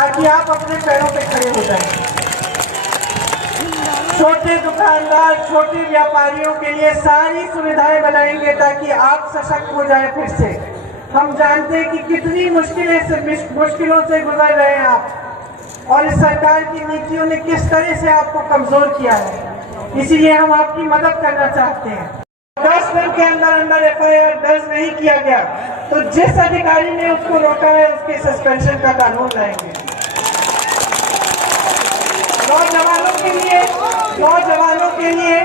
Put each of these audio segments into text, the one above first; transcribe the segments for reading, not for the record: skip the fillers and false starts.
ताकि आप अपने पैरों पे खड़े हो जाएं। छोटे दुकानदार, छोटे व्यापारियों के लिए सारी सुविधाएं बनाएंगे ताकि आप सशक्त हो जाएं फिर से। हम जानते हैं कि कितनी मुश्किलों से गुजर रहे हैं आप, और इस सरकार की नीतियों ने किस तरह से आपको कमजोर किया है। इसीलिए हम आपकी मदद करना चाहते हैं। 10 दिन के अंदर FIR दर्ज नहीं किया गया तो जिस अधिकारी ने उसको रोका है उसके सस्पेंशन का कानून लाएंगे। नौजवानों के लिए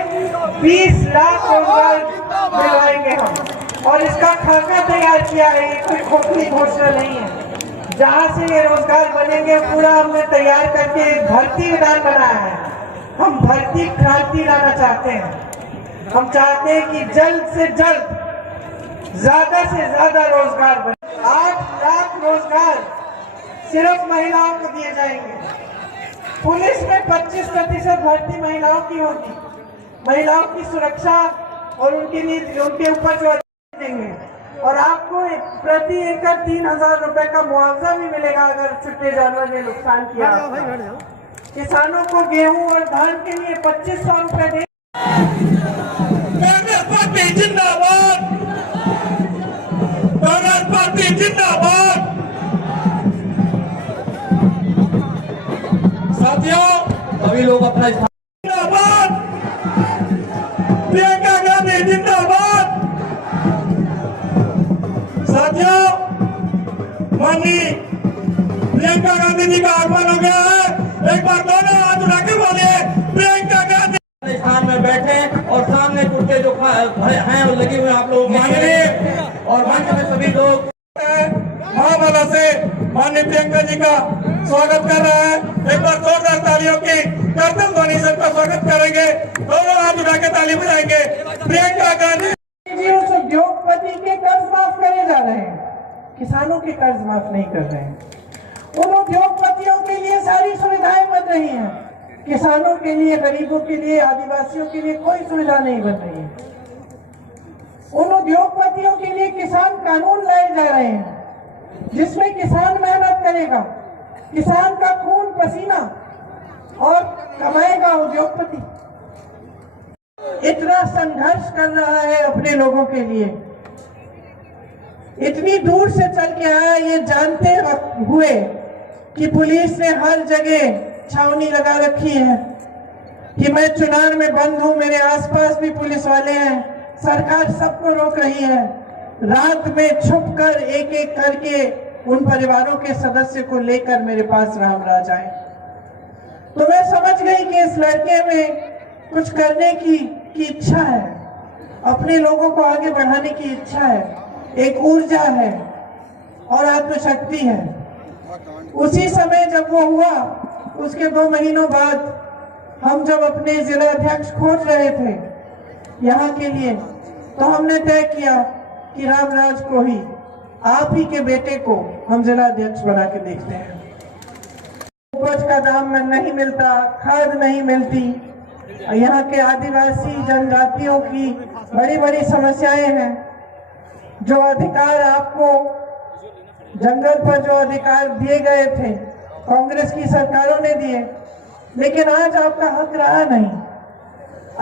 20 लाख रोजगार दिलवाएंगे हम, और इसका खाका तैयार किया है। ये कोई खोखली घोषणा नहीं है। जहां से ये रोजगार बनेंगे पूरा हमने तैयार करके भर्ती विधान बनाया है। हम भर्ती क्रांति लाना चाहते हैं। हम चाहते हैं कि जल्द से जल्द ज्यादा से ज्यादा रोजगार बने। 8 लाख रोजगार सिर्फ महिलाओं को दिए जाएंगे। पुलिस में 25% भर्ती महिलाओं की होगी। महिलाओं की सुरक्षा और उनके ऊपर जो देंगे, और आपको प्रति एकड़ 3000 रुपए का मुआवजा भी मिलेगा अगर छुट्टे जानवर ने नुकसान किया। किसानों को गेहूं और धान के लिए 2500 रुपए देंगे। कांग्रेस पार्टी जिंदाबाद, कांग्रेस पार्टी जिंदाबाद। साथियों, सभी लोग अपना जिंदाबाद, प्रियंका गांधी जिंदाबाद। साथियों, माननीय प्रियंका गांधी जी का आगमन हो गया है। एक बार दोनों हाथ उठा के बोलिए प्रियंका गांधी। स्थान में बैठे और सामने कुर्ते जो हैं वो लगे हुए आप लोग मांगे, और मंच में सभी लोग महामाला से माननीय प्रियंका जी का स्वागत कर रहा है। एक बार जोरदार तालियों की करतल ध्वनि से स्वागत करेंगे। दोनों हाथ उठा के ताली बजाएंगे। प्रियंका गांधी जी उस उद्योगपति के कर्ज माफ करे जा रहे हैं, किसानों के कर्ज माफ नहीं कर रहे हैं। उन उद्योगपतियों के लिए सारी सुविधाएं बन रही हैं, किसानों के लिए, गरीबों के लिए, आदिवासियों के लिए कोई सुविधा नहीं बन रही है। उन उद्योगपतियों के लिए किसान कानून लाए जा रहे हैं जिसमें किसान मेहनत करेगा, किसान का खून पसीना और कमाएगा उद्योगपति। इतना संघर्ष कर रहा है अपने लोगों के लिए, इतनी दूर से चल के आया ये जानते हुए कि पुलिस ने हर जगह छावनी लगा रखी है कि मैं चुनाव में बंद हूं, मेरे आसपास भी पुलिस वाले हैं, सरकार सबको रोक रही है। रात में छुपकर एक एक करके उन परिवारों के सदस्य को लेकर मेरे पास रामराज आए। तो मैं समझ गई कि इस लड़के में कुछ करने की इच्छा है, अपने लोगों को आगे बढ़ाने की इच्छा है, एक ऊर्जा है और आत्मशक्ति है। उसी समय जब वो हुआ, उसके 2 महीनों बाद हम जब अपने जिला अध्यक्ष खोज रहे थे यहाँ के लिए, तो हमने तय किया कि रामराज को ही, आप ही के बेटे को हम जिला अध्यक्ष बना के देखते हैं। उपज का दाम नहीं मिलता, खाद नहीं मिलती, यहाँ के आदिवासी जनजातियों की बड़ी बड़ी समस्याएं हैं। जो अधिकार आपको जंगल पर जो अधिकार दिए गए थे कांग्रेस की सरकारों ने दिए, लेकिन आज आपका हक रहा नहीं।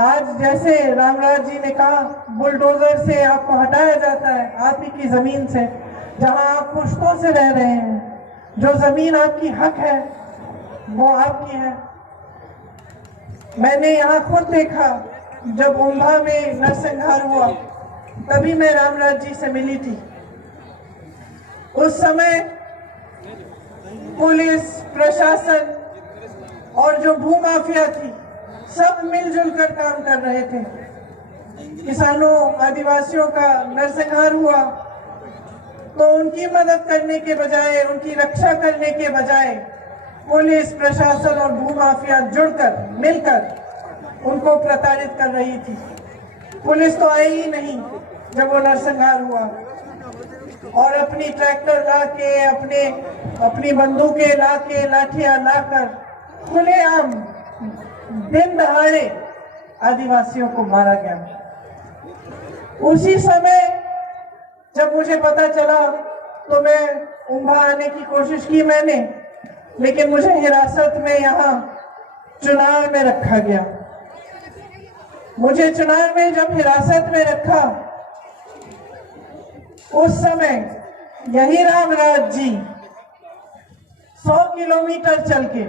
आज जैसे रामराज जी ने कहा, बुलडोजर से आपको हटाया जाता है, आप ही की जमीन से, जहां आप पुश्तों से रह रहे हैं। जो जमीन आपकी हक है वो आपकी है। मैंने यहाँ खुद देखा, जब उम्भा में नरसंहार हुआ तभी मैं रामराज जी से मिली थी। उस समय पुलिस प्रशासन और जो भूमाफिया थी सब मिलजुल कर काम कर रहे थे। किसानों, आदिवासियों का नरसंहार हुआ तो उनकी मदद करने के बजाय, उनकी रक्षा करने के बजाय पुलिस प्रशासन और भूमाफिया जुड़कर, मिलकर उनको प्रताड़ित कर रही थी। पुलिस तो आई ही नहीं जब वो नरसंहार हुआ, और अपनी ट्रैक्टर ला के, अपनी बंदूकें ला के, लाठियां लाकर खुलेआम दिन दहाड़े आदिवासियों को मारा गया। उसी समय जब मुझे पता चला तो मैं उम्भा आने की कोशिश की मैंने, लेकिन मुझे हिरासत में यहाँ चुनाव में रखा गया। मुझे चुनाव में जब हिरासत में रखा, उस समय यही रामराज जी 100 किलोमीटर चल के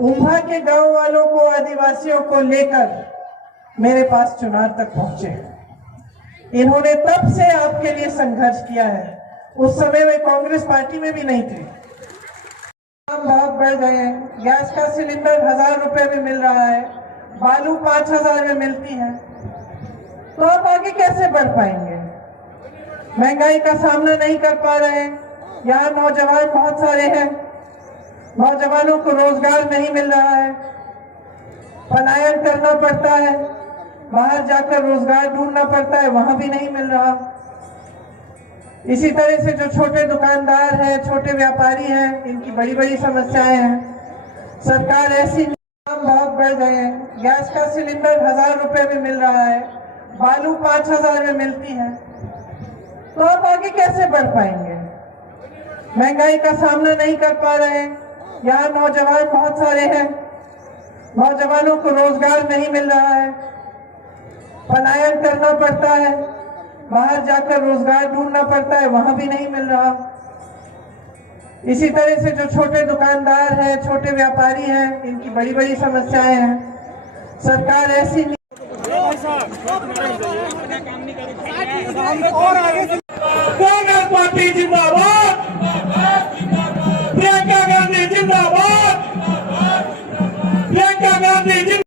उम्भा के गांव वालों को, आदिवासियों को लेकर मेरे पास चुनाव तक पहुंचे। इन्होंने तब से आपके लिए संघर्ष किया है। उस समय वे कांग्रेस पार्टी में भी नहीं थे। दाम बहुत बढ़ गए हैं। गैस का सिलेंडर 1000 रुपए में मिल रहा है, बालू 5000 में मिलती है, तो आप आगे कैसे बढ़ पाएंगे? महंगाई का सामना नहीं कर पा रहे हैं। यहाँ नौजवान बहुत सारे हैं, नौजवानों को रोजगार नहीं मिल रहा है, पलायन करना पड़ता है, बाहर जाकर रोजगार ढूंढना पड़ता है, वहां भी नहीं मिल रहा। इसी तरह से जो छोटे दुकानदार हैं, छोटे व्यापारी हैं, इनकी बड़ी बड़ी समस्याएं हैं। सरकार ऐसी, दाम बहुत बढ़ गए हैं। गैस का सिलेंडर 1000 रुपए में मिल रहा है, बालू 5000 में मिलती है, तो आप आगे कैसे बढ़ पाएंगे? महंगाई का सामना नहीं कर पा रहे हैं। यहाँ नौजवान बहुत सारे हैं, नौजवानों को रोजगार नहीं मिल रहा है, पलायन करना पड़ता है, बाहर जाकर रोजगार ढूंढना पड़ता है, वहां भी नहीं मिल रहा। इसी तरह से जो छोटे दुकानदार हैं, छोटे व्यापारी हैं, इनकी बड़ी बड़ी समस्याएं हैं। सरकार ऐसी, कांग्रेस पार्टी जिंदाबाद।